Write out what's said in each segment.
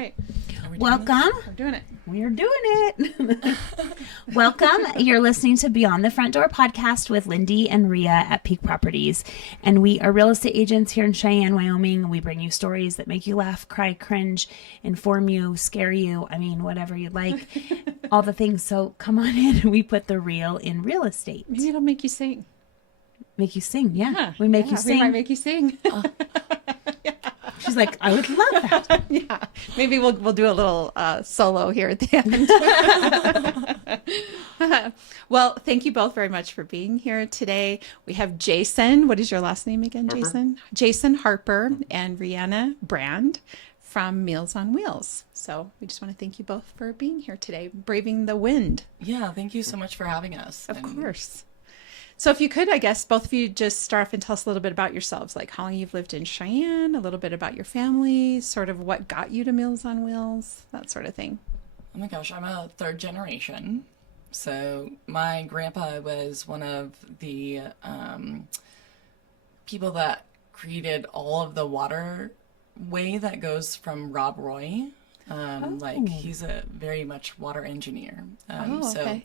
right. Welcome. We're doing it. We're doing it. Welcome. You're listening to Beyond the Front Door podcast with Lindee and Rhea at Peak Properties. And we are real estate agents here in Cheyenne, Wyoming. We bring you stories that make you laugh, cry, cringe, inform you, scare you. I mean, whatever you'd like. All the things. So come on in. We put the real in real estate. Maybe it'll make you sing. Make you sing. Yeah. We make you sing. We might make you sing. She's like, I would love that. Yeah. Maybe we'll do a little solo here at the end. Well, thank you both very much for being here today. We have Jason. What is your last name again, Harper. Jason? Jason Harper and Rhianna Brand from Meals on Wheels. So we just want to thank you both for being here today, braving the wind. Yeah, thank you so much for having us. Of course. So if you could, I guess, both of you just start off and tell us a little bit about yourselves, like how long you've lived in Cheyenne, a little bit about your family, sort of what got you to Meals on Wheels, that sort of thing. Oh my gosh, I'm a third generation. So my grandpa was one of the people that created all of the waterway that goes from Rob Roy. Like he's a very much water engineer. Okay. So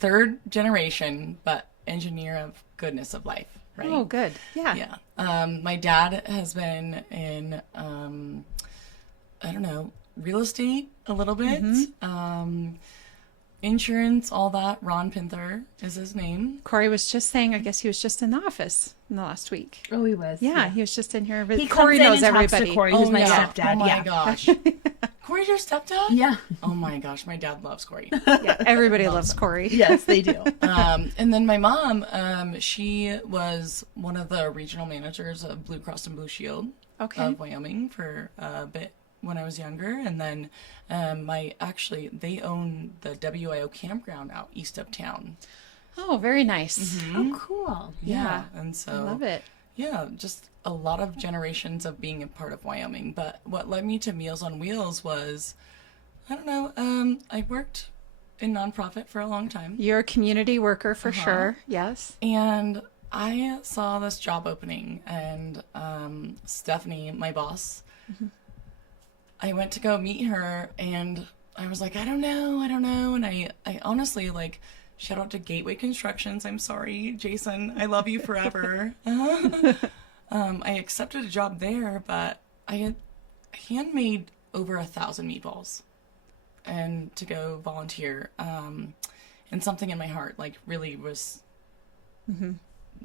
third generation, but engineer of goodness of life, right? Oh, good. Yeah. Yeah. My dad has been in, real estate a little bit, insurance, all that. Ron Pinther is his name. Corey was just saying, I guess he was just in the office in the last week. Oh, he was. Yeah, he was just in here. But He Corey comes in knows and talks to everybody. Corey, who's my stepdad. Oh my Yeah. gosh. Corey's your stepdad? Yeah. Oh my gosh, my dad loves Corey. Yeah, everybody loves Corey. Yes, they do. And then my mom, she was one of the regional managers of Blue Cross and Blue Shield of Wyoming for a bit when I was younger. And then they own the WIO campground out east of town. Oh, very nice. Oh, cool. Yeah. And so I love it. yeah, just a lot of generations of being a part of Wyoming. But what led me to Meals on Wheels was, I worked in nonprofit for a long time. You're a community worker for sure. Yes. And I saw this job opening, and Stephanie, my boss, I went to go meet her, and I was like, I don't know. And I honestly, like, shout out to Gateway Constructions. I'm sorry, Jason. I love you forever. I accepted a job there, but I had handmade over 1,000 meatballs, and to go volunteer. And something in my heart, like, really was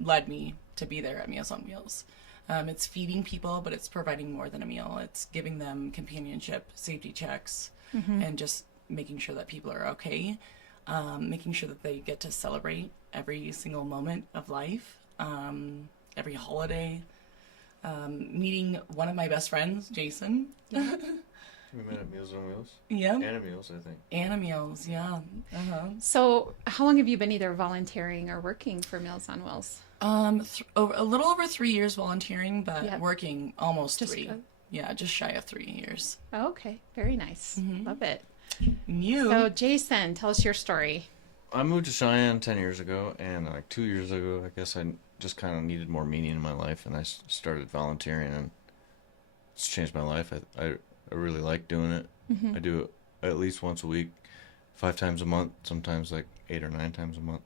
led me to be there at Meals on Wheels. It's feeding people, but it's providing more than a meal. It's giving them companionship, safety checks, and just making sure that people are okay. Making sure that they get to celebrate every single moment of life, every holiday. Meeting one of my best friends, Jason. We met at Meals on Wheels? Yeah. Anna Meals, I think. Anna Meals, yeah. So how long have you been either volunteering or working for Meals on Wheels? A little over 3 years volunteering, but Yeah. working almost Just 3. good. Yeah, just shy of 3 years. Oh, okay. Very nice. Love it. And you? So Jason, tell us your story. I moved to Cheyenne 10 years ago, and like 2 years ago, I guess I just kind of needed more meaning in my life, and I started volunteering, and it's changed my life. I really like doing it. I do it at least once a week, 5 times a month, sometimes like 8 or 9 times a month.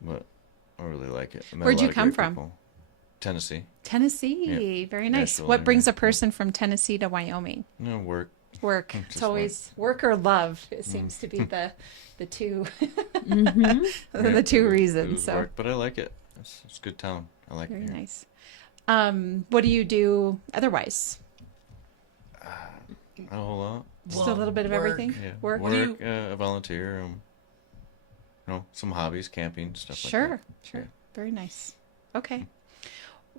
But I really like it. I met a Where'd lot you of come great from? people. Tennessee. Tennessee. Yeah. Very nice. Nashville What area, brings a yeah. person from Tennessee to Wyoming? No, work. Work. Just It's always work or love. It seems to be the two the two It reasons. was So work, but I like it. It's a good town. I like very it here. nice. What do you do otherwise? Not a whole lot. Just a little bit of work. everything. Yeah. Work. I volunteer. Some hobbies, camping, stuff Sure. like that. Sure. Yeah. Very nice. Okay.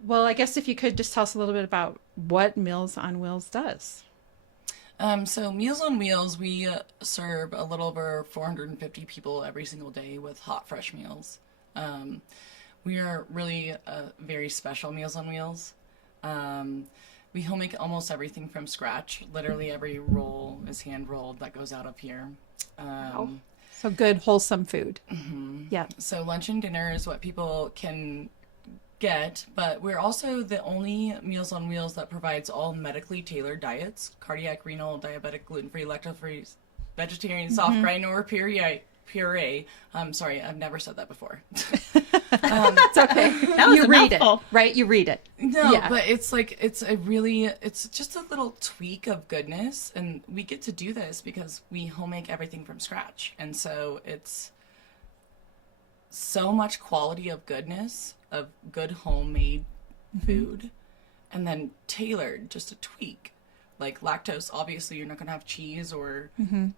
Well, I guess if you could just tell us a little bit about what Meals on Wheels does. So Meals on Wheels, we serve a little over 450 people every single day with hot, fresh meals. We are really a very special Meals on Wheels. We homemake almost everything from scratch. Literally every roll is hand rolled that goes out of here. So good, wholesome food. Yeah. So lunch and dinner is what people can get, but we're also the only Meals on Wheels that provides all medically tailored diets: cardiac, renal, diabetic, gluten-free, lactose-free, vegetarian, soft grind, or puree. Sorry, I've never said that before. It's okay. That was You a read mouthful. it, right? You read it. No, Yeah. but it's just a little tweak of goodness, and we get to do this because we home make everything from scratch, and so it's so much quality of goodness, of good homemade food, and then tailored, just a tweak. Like lactose, obviously you're not going to have cheese or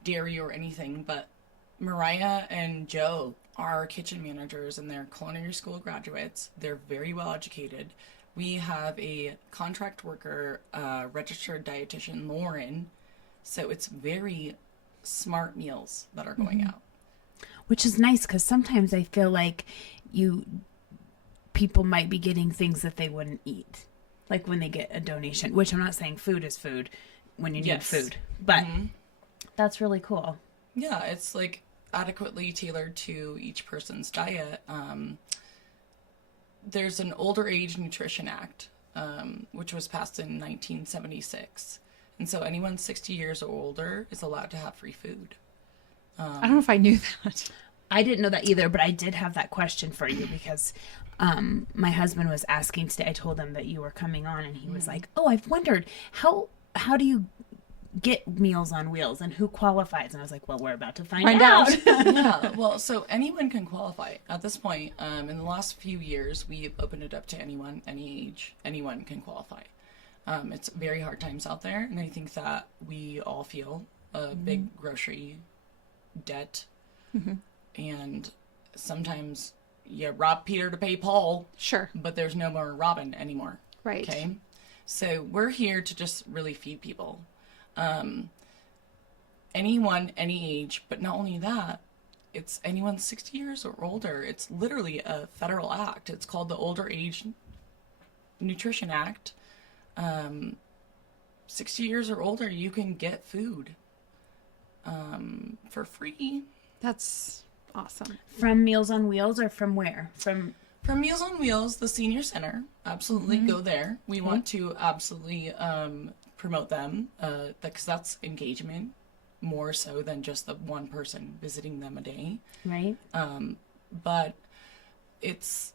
dairy or anything, but Mariah and Joe are our kitchen managers, and they're culinary school graduates. They're very well educated. We have a contract worker, registered dietitian, Lauren, so it's very smart meals that are going out. Which is nice, because sometimes I feel like people might be getting things that they wouldn't eat, like when they get a donation, which I'm not saying food is food when you need food, but that's really cool. Yeah, it's like adequately tailored to each person's diet. There's an Older Age Nutrition Act, which was passed in 1976. And so anyone 60 years or older is allowed to have free food. I don't know if I knew that. I didn't know that either, but I did have that question for you because my husband was asking today. I told him that you were coming on, and he was like, "Oh, I've wondered how do you get Meals on Wheels and who qualifies?" And I was like, "Well, we're about to find out." Yeah, well, so anyone can qualify at this point. In the last few years, we've opened it up to anyone, any age, anyone can qualify. It's very hard times out there, and I think that we all feel a big grocery debt, and sometimes you rob Peter to pay Paul. Sure. But there's no more Robin anymore. Right. Okay, so we're here to just really feed people. Anyone, any age, but not only that, it's anyone 60 years or older. It's literally a federal act. It's called the Older Age Nutrition Act. 60 years or older, you can get food for free. That's awesome. From Meals on Wheels, or from where? From Meals on Wheels, the senior center. Absolutely go there. We want to absolutely promote them, because that's engagement more so than just the one person visiting them a day. right? But it's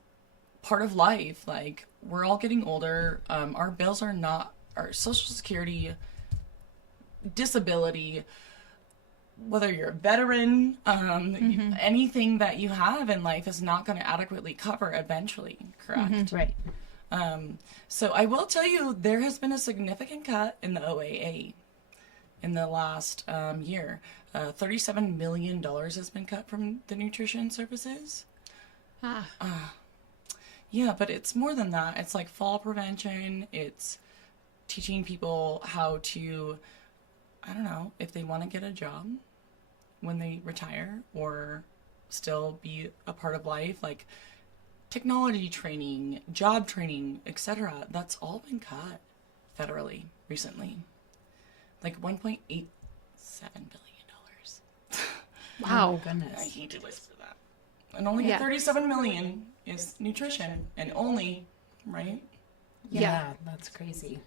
part of life. Like, we're all getting older. Our bills are not, our Social Security, disability, whether you're a veteran, anything that you have in life is not going to adequately cover eventually, correct? Right. So I will tell you, there has been a significant cut in the OAA in the last year. $37 million has been cut from the nutrition services. Yeah, but it's more than that. It's like fall prevention. It's teaching people how to, I don't know, if they want to get a job when they retire or still be a part of life, like technology training, job training, etc. That's all been cut federally recently. Like $1.87 billion. Wow. I Goodness. hate to whisper that. And only Yeah. 37 million is nutrition, and only, right? Yeah, that's crazy.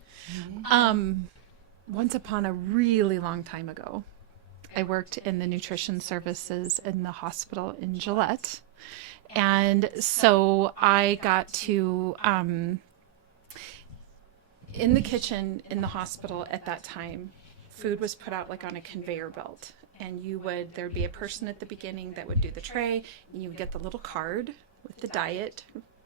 Once upon a really long time ago, I worked in the nutrition services in the hospital in Gillette. And so I got to, in the kitchen in the hospital at that time, food was put out like on a conveyor belt. And there'd be a person at the beginning that would do the tray, and you would get the little card with the diet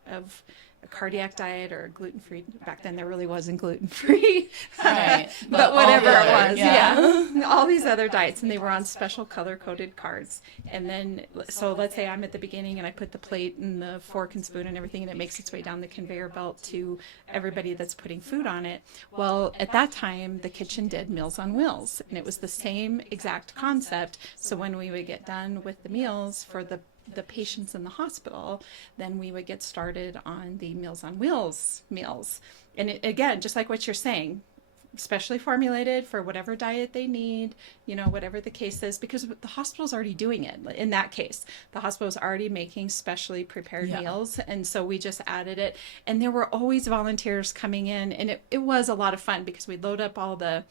of a cardiac diet or a gluten-free. Back then there really wasn't gluten-free. Right. But all whatever the it other- was, yeah. All these other diets, and they were on special color-coded cards. And then, so let's say I'm at the beginning and I put the plate and the fork and spoon and everything, and it makes its way down the conveyor belt to everybody that's putting food on it. Well, at that time, the kitchen did Meals on Wheels, and it was the same exact concept. So when we would get done with the meals for the patients in the hospital, then we would get started on the Meals on Wheels meals. And again, just like what you're saying, specially formulated for whatever diet they need, whatever the case is, because the hospital's already doing it. In that case, the hospital's already making specially prepared meals. And so we just added it. And there were always volunteers coming in, and it was a lot of fun because we'd load up all the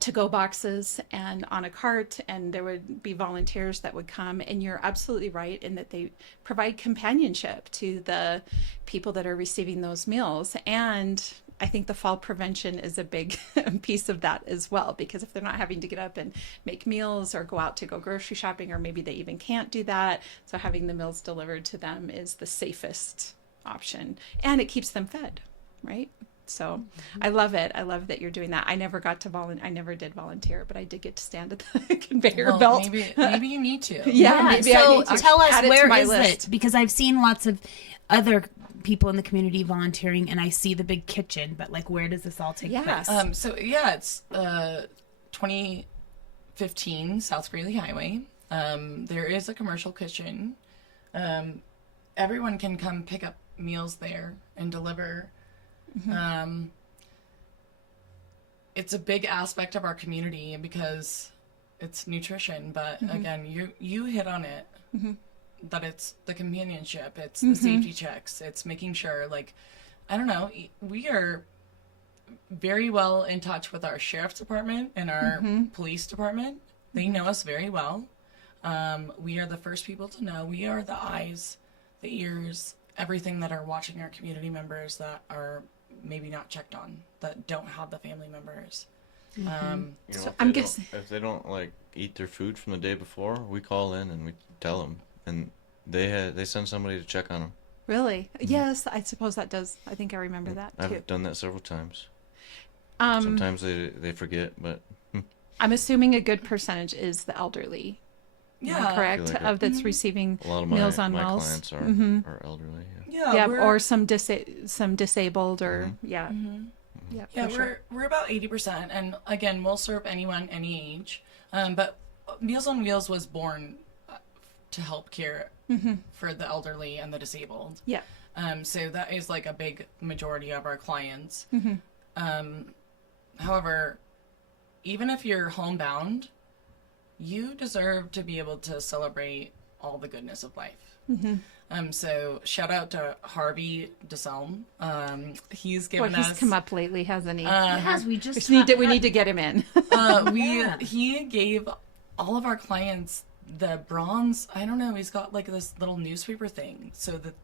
to-go boxes and on a cart, and there would be volunteers that would come. And you're absolutely right in that they provide companionship to the people that are receiving those meals. And I think the fall prevention is a big piece of that as well, because if they're not having to get up and make meals or go out to go grocery shopping, or maybe they even can't do that, so having the meals delivered to them is the safest option, and it keeps them fed, right? So I love it. I love that you're doing that. I never got to I never did volunteer, but I did get to stand at the conveyor belt. Maybe you need to. Maybe so I need to tell us, add it to where my is list. it? Because I've seen lots of other people in the community volunteering, and I see the big kitchen, but like, where does this all take place? It's 2015 South Greeley Highway. There is a commercial kitchen. Everyone can come pick up meals there and deliver. It's a big aspect of our community because it's nutrition, but again, you hit on it, that it's the companionship, it's the safety checks, it's making sure, like, I don't know, we are very well in touch with our sheriff's department and our police department. They know us very well. We are the first people to know. We are the eyes, the ears, everything that are watching our community members that are maybe not checked on, that don't have the family members. So I'm guessing if they don't like eat their food from the day before, we call in and we tell them, and they send somebody to check on them. Really? Yes, I suppose that does. I think I remember that too. I've done that several times. Sometimes they forget, but I'm assuming a good percentage is the elderly. Am I correct? Like That's receiving a lot of Meals on my Wheels. clients are elderly. Yeah, or some disabled, or Yeah, for sure. we're about 80%, and again, we'll serve anyone, any age. But Meals on Wheels was born to help care for the elderly and the disabled. Yeah. So that is like a big majority of our clients. However, even if you're homebound, you deserve to be able to celebrate all the goodness of life. So shout out to Harvey DeSelm. He's given us. He's come up lately, hasn't he? We We need to get him in. He gave all of our clients the bronze. I don't know. He's got like this little newspaper thing, so that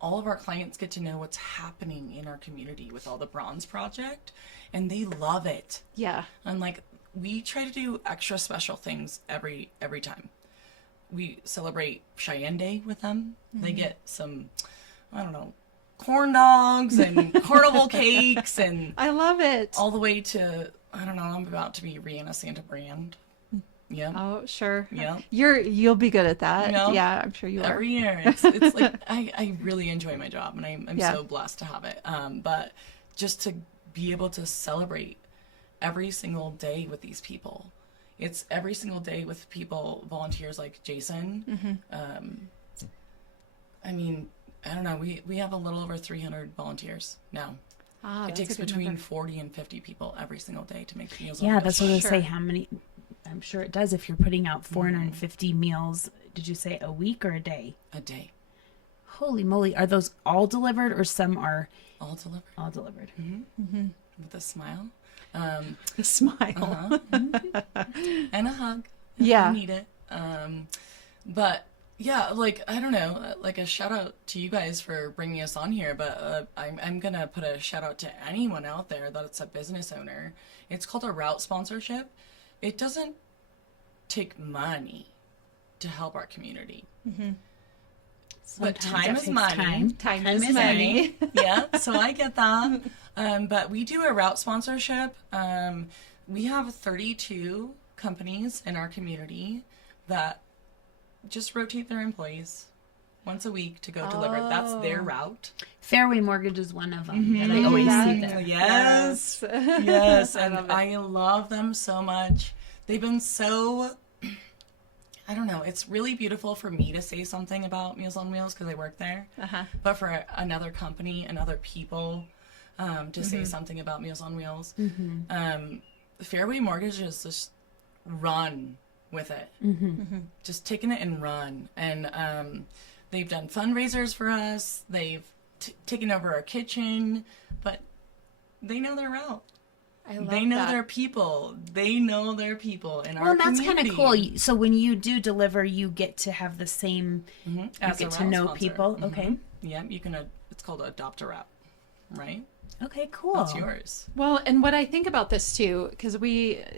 all of our clients get to know what's happening in our community with all the Bronze Project, and they love it. Yeah. And like, we try to do extra special things every time. We celebrate Cheyenne Day with them. They get some, I don't know, corn dogs and carnival cakes, and I love it. all the way to, I don't know, I'm about to be Rhianna Santa Brand. Yeah. Oh, sure. Yeah. You'll be good at that. You know? Yeah, I'm sure you are. Every year, it's like I really enjoy my job, and I'm so blessed to have it. But just to be able to celebrate every single day with these people, it's every single day with people, volunteers like Jason. I mean, I don't know. We have a little over 300 volunteers now. It takes between 40 and 50 people every single day to make meals. Yeah, that's what I was say. How many? I'm sure it does. If you're putting out 450 meals, did you say a week or a day? A day. Holy moly! Are those all delivered, or some are all delivered? All delivered. With a smile. The smile. And a hug. Yeah. If you need it. But yeah, like, I don't know, like a shout out to you guys for bringing us on here, but I'm going to put a shout out to anyone out there that's a business owner. It's called a route sponsorship. It doesn't take money to help our community. But time is money. Time is money. Yeah, so I get that. But we do a route sponsorship. We have 32 companies in our community that just rotate their employees once a week to go deliver. That's their route. Fairway Mortgage is one of them that I always see there. Yes. Yes. And I love them so much. They've been so, I don't know, it's really beautiful for me to say something about Meals on Wheels because I work there. But for another company and other people, to say something about Meals on Wheels. Fairway Mortgage is just run with it. Just taking it and run. And they've done fundraisers for us. They've taken over our kitchen, but they know their route. I love They know that. their people. They know their people in our Well, and that's community. kind of cool. So when you do deliver, you get to have the same, you As a get to route know sponsor. people. Okay. Yeah, you can. It's called Adopt a Route, right? Okay, cool. That's yours. Well, and what I think about this too, because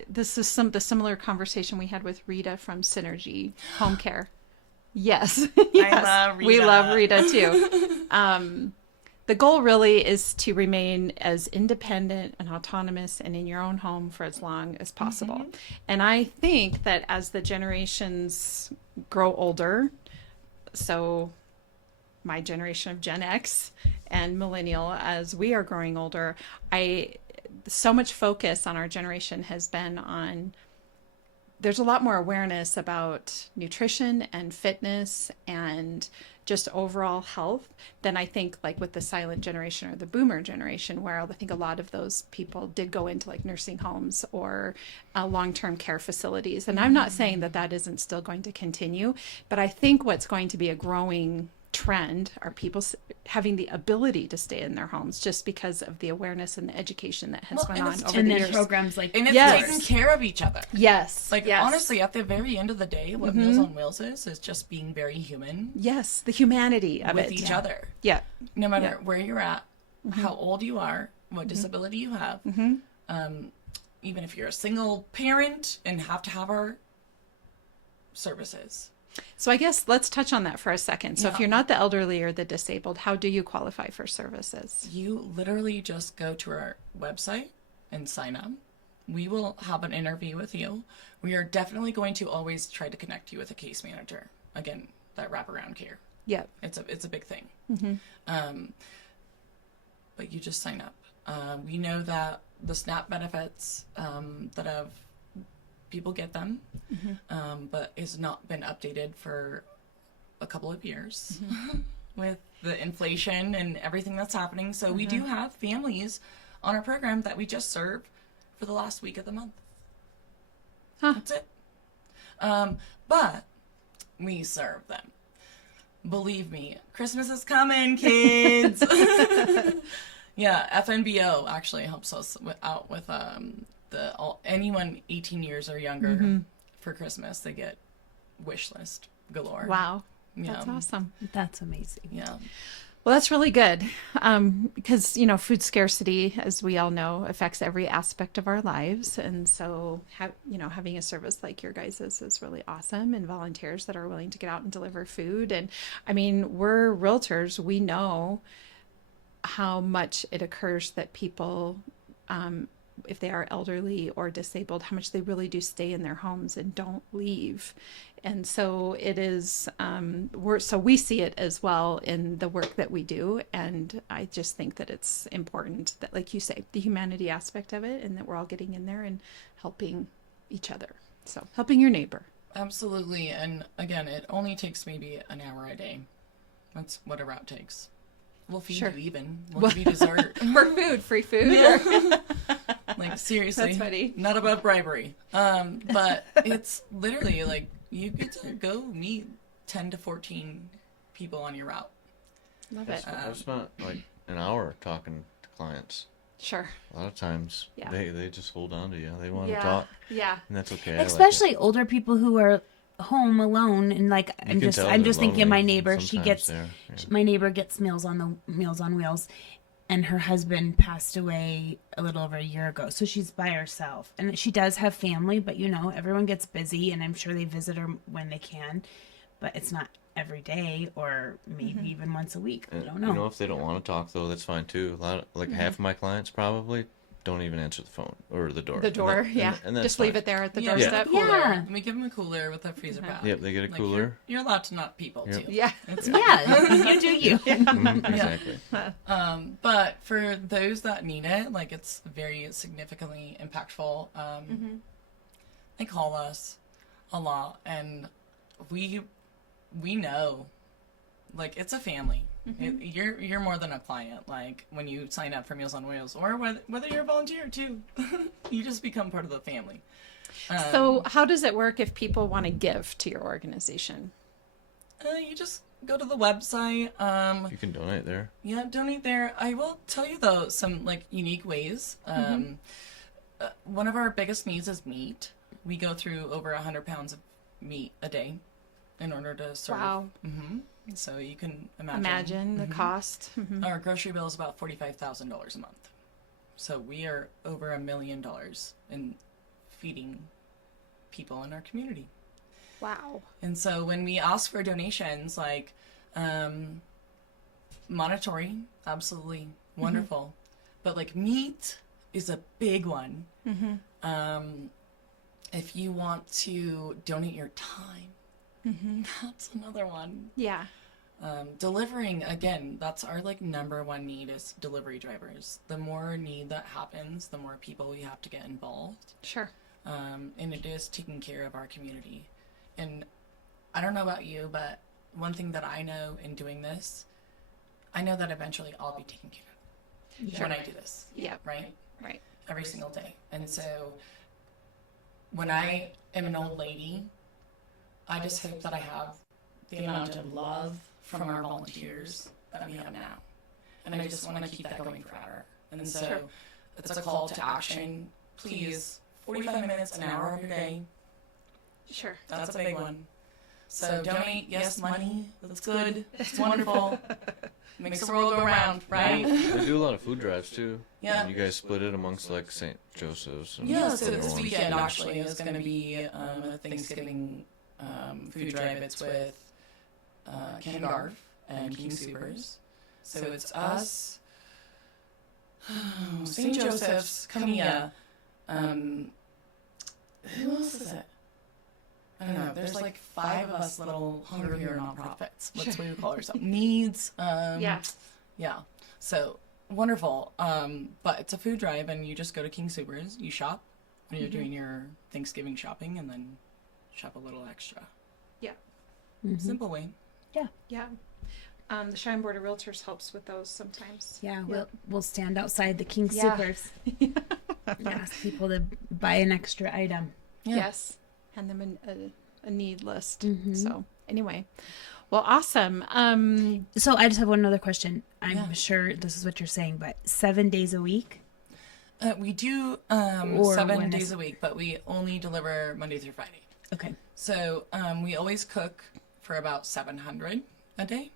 this is the similar conversation we had with Rita from Synergy Home Care. Yes, yes, love we Rita. love Rita too. The goal really is to remain as independent and autonomous and in your own home for as long as possible. And I think that as the generations grow older, so my generation of Gen X and millennial, as we are growing older, so much focus on our generation has been on, there's a lot more awareness about nutrition and fitness and just overall health than I think like with the silent generation or the boomer generation, where I think a lot of those people did go into like nursing homes or long-term care facilities. And I'm not saying that that isn't still going to continue, but I think what's going to be a growing trend are people having the ability to stay in their homes just because of the awareness and the education that has went and on it's over And the then years. programs like And it's Yes. taking care of each other. Yes. Like, yes. honestly, at the very end of the day, what Meals on Wheels is just being very human Yes, the humanity of with it. each other. Yeah. No matter where you're at, how old you are, what disability you have. Even if you're a single parent and have to have our services. So I guess let's touch on that for a second. So if Yeah. you're not the elderly or the disabled, how do you qualify for services? You literally just go to our website and sign up. We will have an interview with you. We are definitely going to always try to connect you with a case manager. Again, that wraparound care. Yeah. It's a big thing. But you just sign up. We know that the SNAP benefits that have people get them, but has not been updated for a couple of years with the inflation and everything that's happening. So we do have families on our program that we just serve for the last week of the month. Huh. That's it. But we serve them. Believe me, Christmas is coming, kids. Yeah, FNBO actually helps us out with anyone 18 years or younger for Christmas. They get wish list galore. Wow. Yeah. That's awesome. that's amazing. Yeah. Well, that's really good. Because, food scarcity, as we all know, affects every aspect of our lives. And so, having a service like your guys's is really awesome, and volunteers that are willing to get out and deliver food. And I mean, we're realtors. We know how much it occurs that people, if they are elderly or disabled, how much they really do stay in their homes and don't leave. And so it is, so we see it as well in the work that we do. And I just think that it's important that, like you say, the humanity aspect of it, and that we're all getting in there and helping each other. So helping your neighbor. Absolutely. And again, it only takes maybe an hour a day. That's what a route takes. We'll feed Sure. you even. We'll give you dessert. For food, free food. Like, seriously. That's funny. Not about bribery. But it's literally like you get to go meet 10 to 14 people on your route. Love it. I've spent like an hour talking to clients. Sure. A lot of times Yeah. they just hold on to you. They want Yeah. to talk, Yeah. and that's okay. I like it. Especially older people who are home alone, and like You I'm can just tell I'm they're just thinking of lonely my neighbor. She sometimes gets there, yeah. my neighbor gets Meals on Wheels, and her husband passed away a little over a year ago. So she's by herself, and she does have family, but everyone gets busy, and I'm sure they visit her when they can, but it's not every day or maybe even once a week. I And, don't know. if they don't want to talk though, that's fine too. A lot half of my clients probably don't even answer the phone or the door. The door, yeah. And that's Just leave fine. it there at the Yeah, doorstep. cooler. Yeah. We give them a cooler with a freezer pack. Yep, they get a Like, cooler. you're allowed to not people Yep. too. Yeah. It's Yeah, you do you. Mhm, exactly. But for those that need it, like it's very significantly impactful. They call us a lot, and we know, like it's a family. You're more than a client. Like when you sign up for Meals on Wheels, or whether you're a volunteer too, you just become part of the family. So how does it work if people want to give to your organization? You just go to the website. You can donate there. Yeah, donate there. I will tell you though some like unique ways. One of our biggest needs is meat. We go through over 100 pounds of meat a day in order to serve. Wow. So you can imagine. Imagine the cost. Our grocery bill is about $45,000 a month. So we are over $1 million in feeding people in our community. Wow. And so when we ask for donations, like monetary, absolutely wonderful. But like meat is a big one. If you want to donate your time, that's another one. Yeah. Delivering, again, that's our like number one need is delivery drivers. The more need that happens, the more people we have to get involved. Sure. And it is taking care of our community. And I don't know about you, but one thing that I know in doing this, I know that eventually I'll be taken care of when I do this. Yeah. Right? Right. Every single day. And so when I am an old lady, I just hope that I have the amount of love from our volunteers that we have now. And I just want to keep that going forever. And so it's a call to action. Please, 45 minutes, an hour of your day. Sure. That's a big one. So donate, yes, money. That's good. It's wonderful. Makes the world go round, right? They do a lot of food drives too. Yeah. And you guys split it amongst like St. Joseph's. And Yeah, so other this ones. weekend actually is going to be a Thanksgiving food drive. It's with Ken Garf and King Supers. So it's us, St. Joseph's, Camilla. Who else is it? I don't know. There's like 5 of us little hungrier nonprofits. Let's what we call ourselves. Needs. Yeah. Yeah. So wonderful. But it's a food drive, and you just go to King Supers. You shop when you're doing your Thanksgiving shopping, and then shop a little extra. Yeah. Simple way. Yeah. The Cheyenne Board of Realtors helps with those sometimes. Yeah, we'll stand outside the King Yeah. Supers and ask people to buy an extra item. Yeah. Yes. Hand them a need list. So anyway, well, awesome. So I just have one other question. I'm Yeah. sure this is what you're saying, but 7 days a week? We do Or 7 when days is- a week, but we only deliver Monday through Friday. Okay. So we always cook for about 700 a day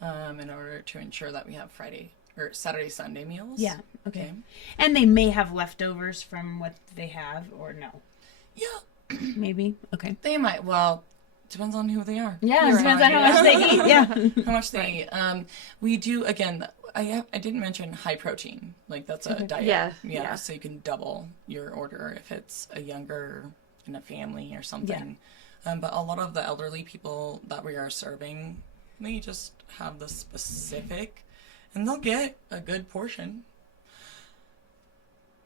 in order to ensure that we have Friday or Saturday, Sunday meals. Yeah. Okay. And they may have leftovers from what they have, or no? Yeah, Maybe. Okay. they might. Well, depends on who they are. Yeah, You're it depends right. on how much they eat. Yeah. How much they eat. We do, again, I didn't mention high protein. Like, that's a diet. Yeah. So you can double your order if it's a younger in a family or something. But a lot of the elderly people that we are serving, they just have the specific, and they'll get a good portion.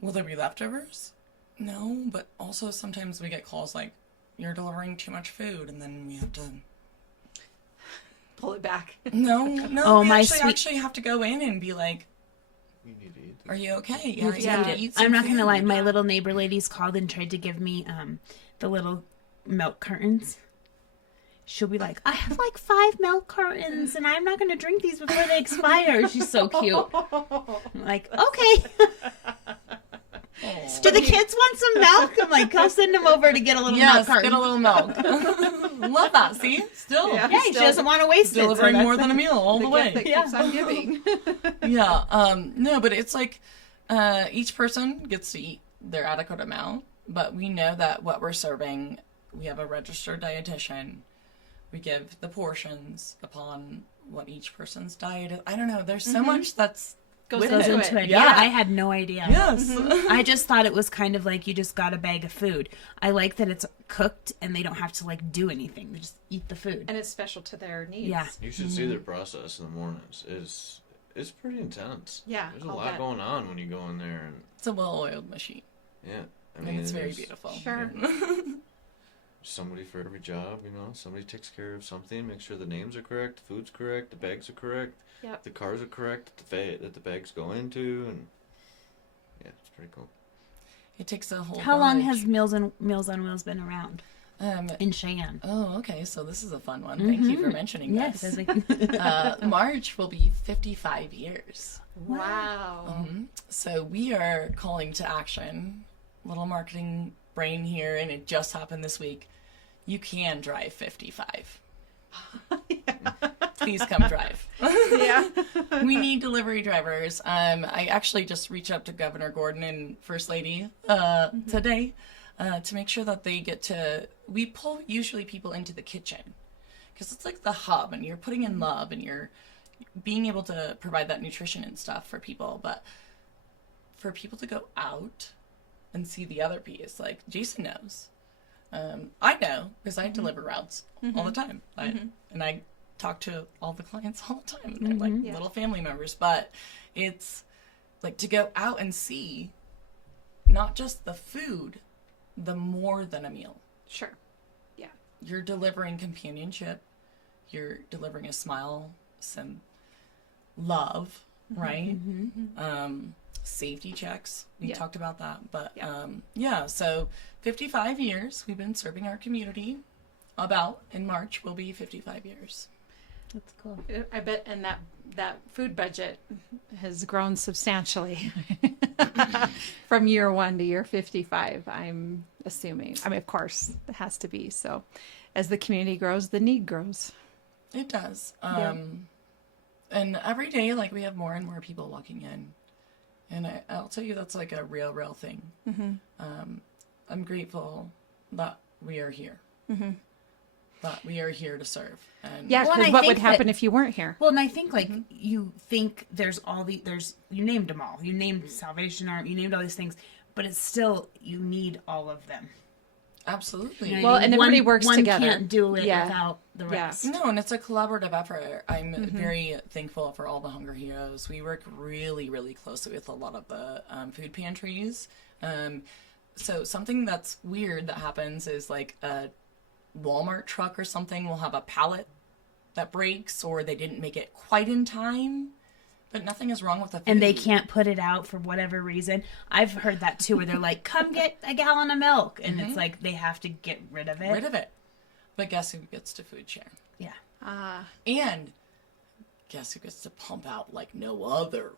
Will there be leftovers? No, but also sometimes we get calls like, you're delivering too much food, and then we have to... Pull it back. No, Oh, we my actually sweet- have to go in and be like, You need to eat this. are you okay? You have to you eat need it. to eat some I'm not gonna food. lie. My little neighbor ladies called and tried to give me the little milk cartons. She'll be like, I have like 5 milk cartons, and I'm not gonna drink these before they expire. She's so cute. I'm like, okay. Do the kids want some milk? I'm like, I'll send them over to get a little milk Yes, carton. get a little milk. Love that. See? Still. Yeah. Yeah, she doesn't want to waste Delivering it. So more that's- than a meal all the way. That keeps on giving. Yeah. No, but it's like each person gets to eat their adequate amount, but we know that what we're serving, we have a registered dietitian. We give the portions upon what each person's diet is. I don't know. There's so much that's Goes with into it. Yeah, Yeah. I had no idea. Yes. I just thought it was kind of like you just got a bag of food. I like that it's cooked and they don't have to like do anything. They just eat the food. And it's special to their needs. Yeah. You should see their process in the mornings. It's pretty intense. Yeah, There's a I'll lot bet. going on when you go in there, and It's a well-oiled machine. yeah, I And mean it's it very is- beautiful. Sure. somebody for every job, you know. Somebody takes care of something, make sure the names are correct, the food's correct, the bags are correct, Yep. the cars are correct, that the bags go into, and yeah, it's pretty cool. It takes a whole. How long village. has Meals on Wheels been around in Cheyenne? Oh, okay. So this is a fun one. Thank you for mentioning Yes. this. I was March will be 55 years. Wow. So we are calling to action. Little marketing brain here, and it just happened this week. You can drive 55. Please come drive. Yeah. We need delivery drivers. I actually just reached out to Governor Gordon and First Lady today to make sure that they get to. We pull usually people into the kitchen because it's like the hub, and you're putting in love, and you're being able to provide that nutrition and stuff for people. But for people to go out and see the other piece, like Jason knows. I know because I deliver routes all the time. And I talk to all the clients all the time. They're like little family members. But it's like to go out and see not just the food, the more than a meal. Sure. Yeah. You're delivering companionship. You're delivering a smile, some love, right? Safety checks. We Yeah. talked about that. But Yeah. so 55 years we've been serving our community. About in March will be 55 years. That's cool. I bet, and that food budget has grown substantially from year 1 to year 55. I'm assuming. I mean, of course, it has to be. So, as the community grows, the need grows. It does. Yeah. And every day, like, we have more and more people walking in. And I'll tell you, that's like a real thing. I'm grateful that we are here. That we are here to serve. And Yeah, Well, and because I what think would happen that- if you weren't here? Well, and I think like you think there's you named them all. You named Salvation Army. You named all these things, but it's still you need all of them. absolutely. You know Well, what I mean? and everybody One- works one together. Can't do it Yeah. without the Yeah. rest. No, and it's a collaborative effort. I'm very thankful for all the Hunger Heroes. We work really closely with a lot of the food pantries. So something that's weird that happens is like a Walmart truck or something will have a pallet that breaks, or they didn't make it quite in time, but nothing is wrong with the food. And they can't put it out for whatever reason. I've heard that too, where they're like, "Come get a gallon of milk," and it's like they have to get rid of it. But guess who gets to food share? Yeah. And guess who gets to pump out like no other?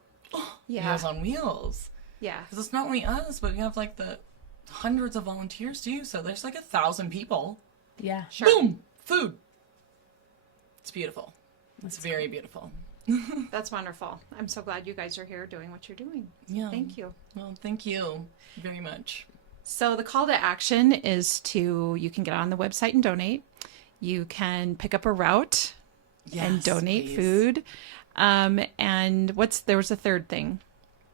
Yeah. Meals on Wheels. Yeah. Because it's not only us, but we have like the hundreds of volunteers too. So there's like 1,000 people. Yeah. Sure. Boom! Food. It's beautiful. It's very beautiful. That's wonderful. I'm so glad you guys are here doing what you're doing. Yeah. Thank you. Well, thank you very much. So the call to action is you can get on the website and donate. You can pick up a route and Yes, donate please. food. And there was a third thing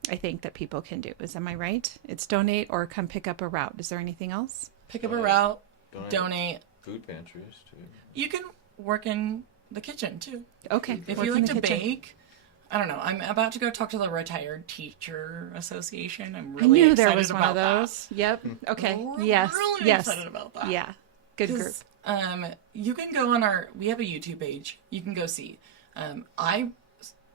I think that people can do. Am I right? It's donate or come pick up a route. Is there anything else? Pick up a route, Donate. donate. Food pantries too. You can work in the kitchen too. Okay. If work you in like the to kitchen. bake, I don't know. I'm about to go talk to the Retired Teacher Association. I'm I really knew excited there was one about of those. Yep. Okay. We're Yes. really Yes. excited about that. Yeah. Good group. 'Cause, you can go on we have a YouTube page. You can go see. I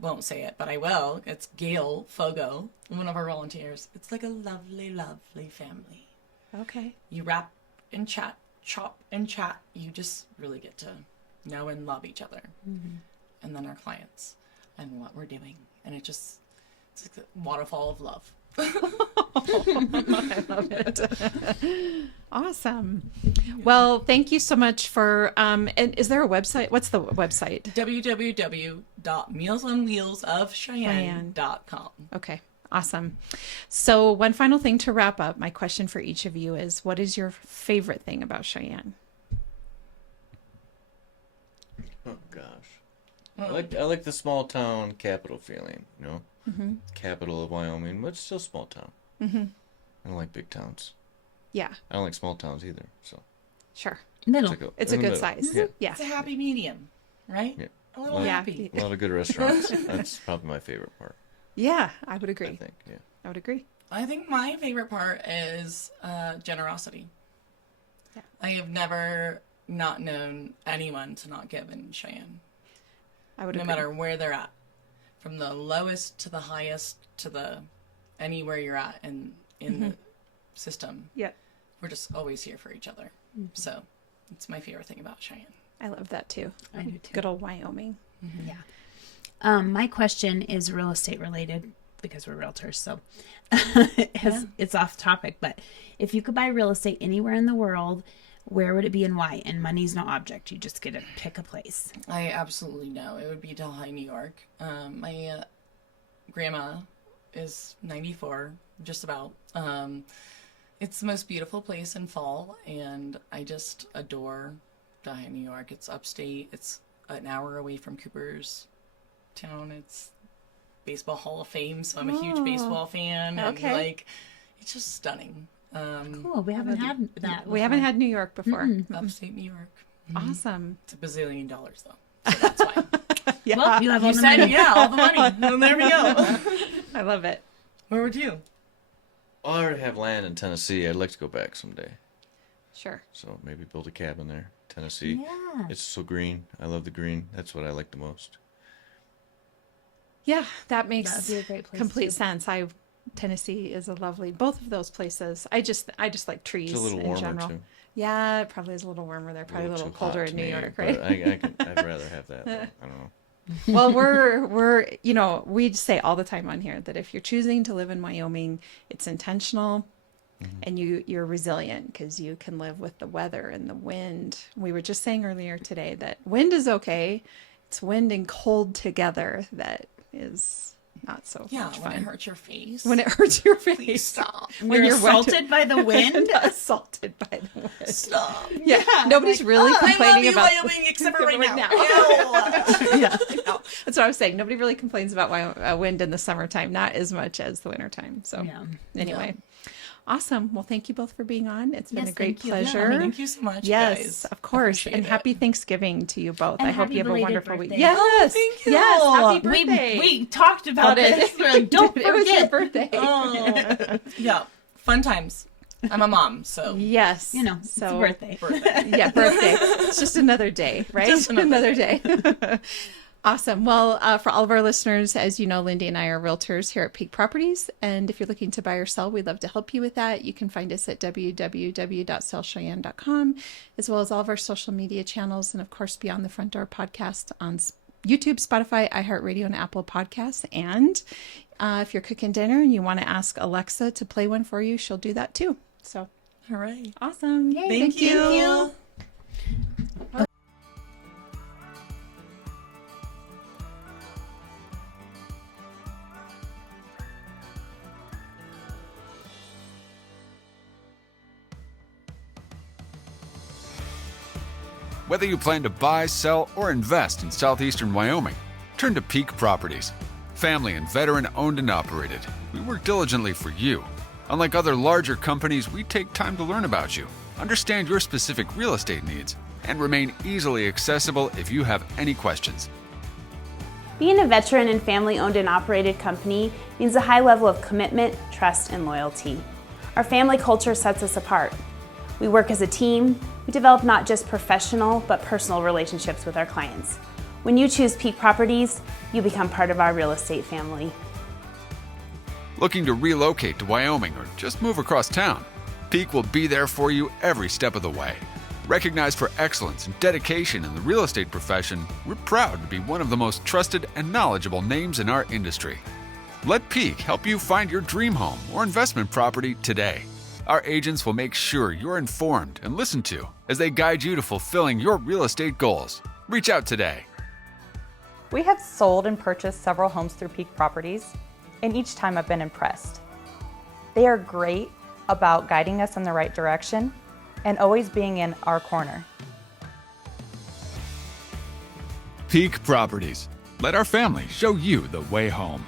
won't say it, but I will. It's Gail Fogo, one of our volunteers. It's like a lovely family. Okay. You rap and chat, chop and chat. You just really get to know and love each other. And then our clients and what we're doing. And it's like a waterfall of love. I love it. Awesome. Well, thank you so much for. And is there a website? What's the website? www.mealsonwheelsofcheyenne.com. Okay. Awesome. So, one final thing to wrap up. My question for each of you is: what is your favorite thing about Cheyenne? Oh gosh, I like the small town capital feeling. You know, capital of Wyoming, but it's still small town. I don't like big towns. Yeah. I don't like small towns either. So Sure. Middle. It's a in the good middle. size. Yeah. Yeah. It's a happy medium, right? Yeah. A little Yeah. happy. A lot of good restaurants. That's probably my favorite part. Yeah. I would I agree. think. Yeah. I would agree. I think my favorite part is generosity. Yeah. I have never not known anyone to not give in Cheyenne. I would No agree. matter where they're at. From the lowest to the highest to the anywhere you're at in the system. Yeah. We're just always here for each other. So it's my favorite thing about Cheyenne. I love that too. I do too. Good old Wyoming. Yeah. My question is real estate related because we're realtors, so it's off topic. But if you could buy real estate anywhere in the world, where would it be and why? And money's no object. You just get to pick a place. I absolutely know. It would be Delhi, New York. My grandma is 94, just about. It's the most beautiful place in fall, and I just adore Delhi, New York. It's upstate. It's an hour away from Cooperstown. It's Baseball Hall of Fame, so I'm a huge baseball fan. And Okay. it's just stunning. Cool. We haven't had that. We haven't had New York before. Upstate New York. Awesome. It's $1 bazillion though, so that's why. Yeah. Well, you have all You the said, money. yeah, all the money. And there we go. I love it. Where would you? I already have land in Tennessee. I'd like to go back someday. Sure. So maybe build a cabin there. Tennessee. Yeah. It's so green. I love the green. That's what I like the most. Yeah, that makes That'd be a great place complete too. sense. Tennessee is a lovely, both of those places. I just like trees It's a little in warmer general. too. Yeah, it probably is a little warmer there. Probably a little too colder hot in to New me, York, but right? I'd rather have that. Though. I don't know. Well, we're we say all the time on here that if you're choosing to live in Wyoming, it's intentional, and you're resilient because you can live with the weather and the wind. We were just saying earlier today that wind is okay. It's wind and cold together that is not so Yeah, much when fun. it hurts your face. When it hurts your face. Please stop. When You're wet- assaulted by the wind. assaulted by the wind. Stop. Yeah, nobody's really I love complaining you, about Wyoming, except for right now. yeah, I know. That's what I was saying. Nobody really complains about wind in the summertime, not as much as the wintertime. So Yeah. anyway, awesome. Well, thank you both for being on. It's been Yes, a great thank you. pleasure. Yeah, thank you so much, Yes, guys. of course. Appreciate And it. happy Thanksgiving to you both. And I hope happy you have a belated wonderful birthday. week. Yes, Oh, thank you. yes. Happy We birthday. talked about this. We're like, don't it was your forget. birthday. Oh. Yeah, fun times. I'm a mom, so. Yes. You know, it's a so birthday. yeah, birthday. It's just another day, right? Just another day. Awesome. Well, for all of our listeners, as you know, Lindee and I are realtors here at Peak Properties. And if you're looking to buy or sell, we'd love to help you with that. You can find us at www.sellcheyenne.com, as well as all of our social media channels. And of course, Beyond the Front Door podcast on YouTube, Spotify, iHeartRadio, and Apple Podcasts. And if you're cooking dinner and you want to ask Alexa to play one for you, she'll do that too. So All right. awesome. Yay, Thank you. Thank you. Whether you plan to buy, sell, or invest in southeastern Wyoming, turn to Peak Properties. Family and veteran owned and operated, we work diligently for you. Unlike other larger companies, we take time to learn about you, understand your specific real estate needs, and remain easily accessible if you have any questions. Being a veteran and family-owned and operated company means a high level of commitment, trust, and loyalty. Our family culture sets us apart. We work as a team. We develop not just professional, but personal relationships with our clients. When you choose Peak Properties, you become part of our real estate family. Looking to relocate to Wyoming or just move across town? Peak will be there for you every step of the way. Recognized for excellence and dedication in the real estate profession, we're proud to be one of the most trusted and knowledgeable names in our industry. Let Peak help you find your dream home or investment property today. Our agents will make sure you're informed and listened to as they guide you to fulfilling your real estate goals. Reach out today. We have sold and purchased several homes through Peak Properties, and each time I've been impressed. They are great about guiding us in the right direction and always being in our corner. Peak Properties. Let our family show you the way home.